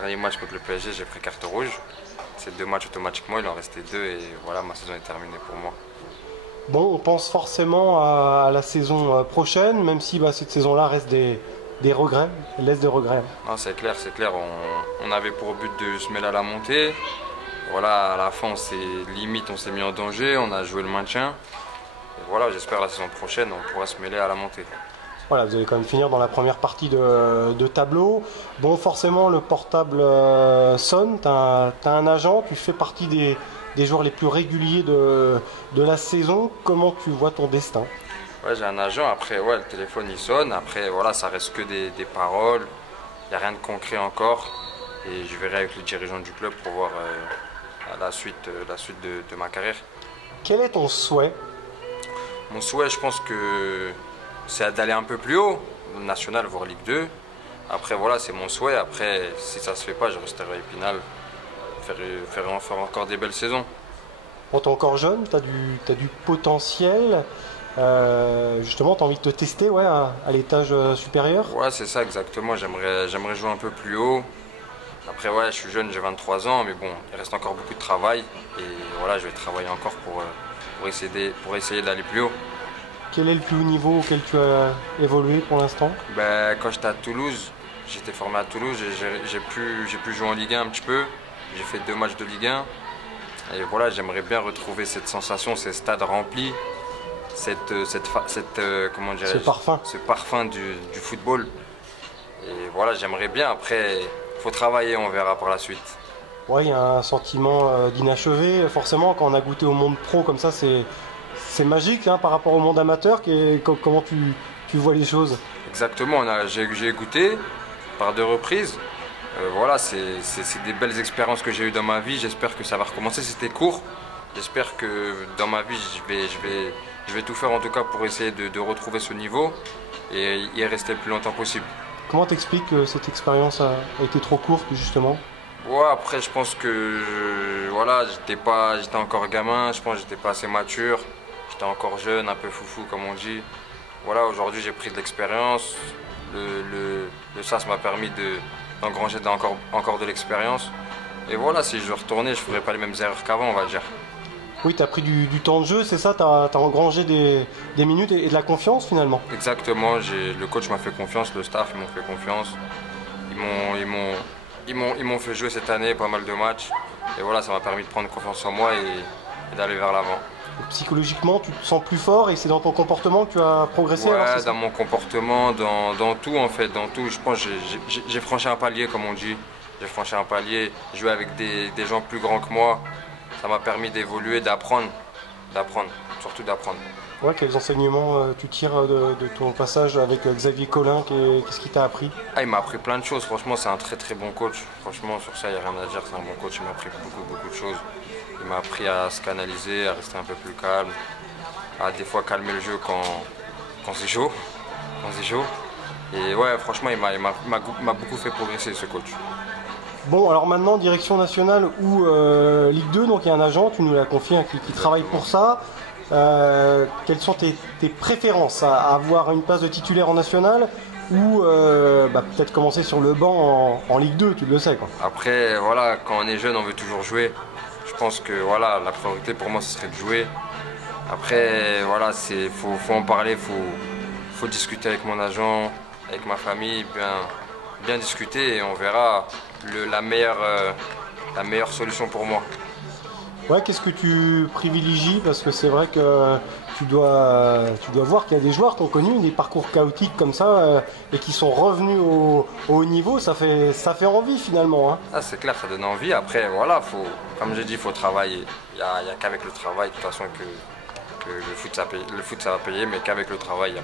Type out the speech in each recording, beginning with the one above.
derniers matchs contre le PSG, j'ai pris carte rouge. Ces 2 matchs automatiquement, il en restait 2 et voilà, ma saison est terminée pour moi. Bon, on pense forcément à la saison prochaine, même si cette saison-là reste des regrets, laisse des regrets. Non, c'est clair, c'est clair. On avait pour but de se mêler à la montée. Voilà, à la fin, on s'est mis en danger, on a joué le maintien. Et voilà, j'espère la saison prochaine, on pourra se mêler à la montée. Voilà, vous allez quand même finir dans la première partie de tableau. Bon, forcément, le portable sonne, tu as un agent, tu fais partie des joueurs les plus réguliers de la saison. Comment tu vois ton destin? Ouais, j'ai un agent, après ouais, le téléphone il sonne, après voilà, ça reste que des paroles, il n'y a rien de concret encore. Et je verrai avec le dirigeant du club pour voir la suite de ma carrière. Quel est ton souhait? Mon souhait, je pense que c'est d'aller un peu plus haut, national voire Ligue 2. Après voilà, c'est mon souhait. Après, si ça se fait pas, je resterai à Épinal, faire encore des belles saisons. Bon, t'es encore jeune, t'as du potentiel. Justement, t'as envie de te tester à l'étage supérieur? Ouais, c'est ça exactement. J'aimerais jouer un peu plus haut. Après, ouais, je suis jeune, j'ai 23 ans, mais bon, il reste encore beaucoup de travail. Et voilà, je vais travailler encore pour essayer d'aller plus haut. Quel est le plus haut niveau auquel tu as évolué pour l'instant? Ben, quand j'étais à Toulouse, j'étais formé à Toulouse, j'ai pu jouer en Ligue 1 un petit peu. J'ai fait 2 matchs de Ligue 1. Et voilà, j'aimerais bien retrouver cette sensation, ces stades remplis, comment dirais-je, ce parfum du football. Et voilà, j'aimerais bien. Après, il faut travailler, on verra par la suite. Ouais, il y a un sentiment d'inachevé. Forcément, quand on a goûté au monde pro comme ça, c'est magique par rapport au monde amateur. Comment tu vois les choses? Exactement, j'ai goûté par 2 reprises. Voilà, c'est des belles expériences que j'ai eues dans ma vie. J'espère que ça va recommencer. C'était court. J'espère que dans ma vie, je vais tout faire en tout cas pour essayer de retrouver ce niveau et y rester le plus longtemps possible. Comment t'expliques que cette expérience a été trop courte justement? Ouais, après je pense que voilà, j'étais encore gamin, je pense que j'étais pas assez mature, j'étais encore jeune, un peu foufou comme on dit. Voilà, aujourd'hui j'ai pris de l'expérience, le SAS m'a permis d'engranger encore de l'expérience. Et voilà, si je retournais, je ne ferais pas les mêmes erreurs qu'avant, on va dire. Oui, tu as pris du temps de jeu, c'est ça? Tu as engrangé des minutes et de la confiance finalement? Exactement, le coach m'a fait confiance, le staff ils m'ont fait confiance. Ils m'ont fait jouer cette année pas mal de matchs. Et voilà, ça m'a permis de prendre confiance en moi et d'aller vers l'avant. Psychologiquement, tu te sens plus fort et c'est dans ton comportement que tu as progressé? Ouais, dans mon comportement, dans tout en fait, dans tout. Je pense que j'ai franchi un palier comme on dit. J'ai franchi un palier, jouer avec des gens plus grands que moi. Ça m'a permis d'évoluer, d'apprendre, surtout d'apprendre. Ouais, quels enseignements tu tires de ton passage avec Xavier Collin? Qu'est-ce qu'il t'a appris? Il m'a appris plein de choses, franchement c'est un très très bon coach. Franchement sur ça il n'y a rien à dire, c'est un bon coach, il m'a appris beaucoup de choses. Il m'a appris à se canaliser, à rester un peu plus calme, à des fois calmer le jeu quand c'est chaud. Et ouais franchement il m'a beaucoup fait progresser ce coach. Bon, alors maintenant, direction nationale ou Ligue 2, donc il y a un agent, tu nous l'as confié, qui travaille pour ça. Quelles sont tes préférences à avoir une place de titulaire en national ou peut-être commencer sur le banc en Ligue 2, tu le sais quoi. Après, voilà, quand on est jeune, on veut toujours jouer. Je pense que voilà, la priorité pour moi, ce serait de jouer. Après, voilà, faut en parler, faut discuter avec mon agent, avec ma famille, bien discuter et on verra la meilleure solution pour moi. Ouais, qu'est-ce que tu privilégies? Parce que c'est vrai que tu dois voir qu'il y a des joueurs qui ont connu des parcours chaotiques comme ça et qui sont revenus au haut niveau. Ça fait envie finalement. Ah, c'est clair, ça donne envie. Après, voilà, comme j'ai dit, il faut travailler. Il n'y a qu'avec le travail, de toute façon, que le foot, ça va payer, mais qu'avec le travail, il n'y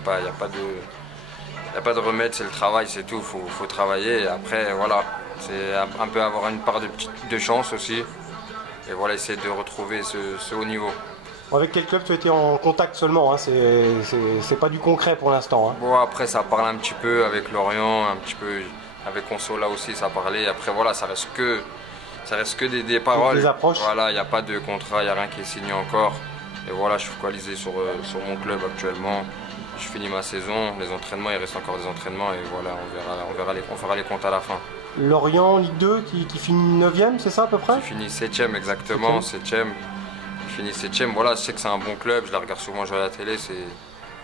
a pas de remède, c'est le travail, c'est tout. Faut travailler. Et après, voilà, c'est un peu avoir une part de chance aussi. Et voilà, essayer de retrouver ce haut niveau. Avec quel club tu étais en contact seulement, hein? C'est pas du concret pour l'instant. Hein. Bon, après, ça parle un petit peu avec Lorient, un petit peu avec Consola aussi, ça parlait. Après, voilà, ça reste que des paroles. Des approches. Voilà, il n'y a pas de contrat, il n'y a rien qui est signé encore. Et voilà, je suis focalisé sur mon club actuellement. Je finis ma saison, les entraînements, il reste encore des entraînements et voilà, on fera les comptes à la fin. Lorient, Ligue 2, qui finit 9e, c'est ça à peu près? Qui finit 7e exactement, 7e. Il finit 7e. Voilà, je sais que c'est un bon club, je la regarde souvent jouer à la télé,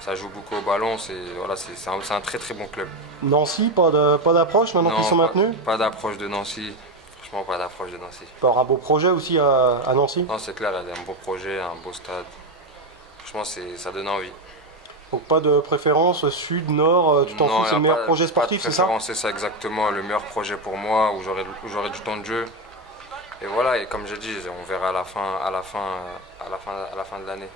ça joue beaucoup au ballon, voilà, c'est un très très bon club. Nancy, pas d'approche maintenant qu'ils sont maintenus? Pas d'approche de Nancy. Franchement, pas d'approche de Nancy. Il peut y avoir un beau projet aussi à Nancy? Non, c'est clair, il y a un beau projet, un beau stade. Franchement, ça donne envie. Donc pas de préférence sud, nord, tu t'en fous, c'est le meilleur projet sportif, c'est ça? C'est ça exactement, le meilleur projet pour moi, où j'aurai du temps de jeu. Et voilà, et comme j'ai dit, on verra à la fin de l'année.